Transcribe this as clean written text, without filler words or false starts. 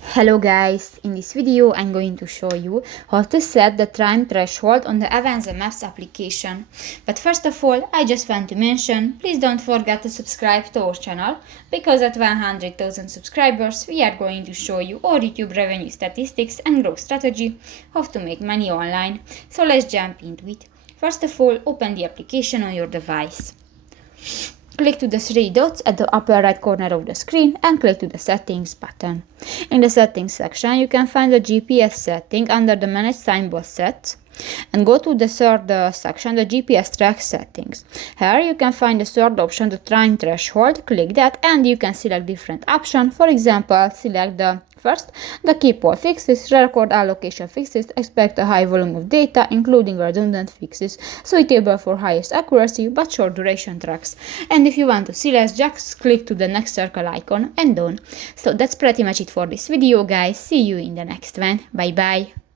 Hello guys, in this video I'm going to show you how to set the time threshold on the Avenza Maps application. But first of all, I just want to mention, please don't forget to subscribe to our channel, because at 100,000 subscribers we are going to show you our YouTube revenue statistics and growth strategy, how to make money online. So let's jump into it. First of all, open the application on your device. Click to the three dots at the upper right corner of the screen and click to the Settings button. In the Settings section, you can find the GPS setting under the Manage Time Sets, and go to the third section, the GPS track settings. Here you can find the third option, the time threshold. Click that and you can select different options. For example, select the first, the keep all fixes, record allocation fixes, expect a high volume of data, including redundant fixes, suitable for highest accuracy but short duration tracks. And if you want to see less, just click to the next circle icon and done. So that's pretty much it for this video, guys. See you in the next one. Bye bye.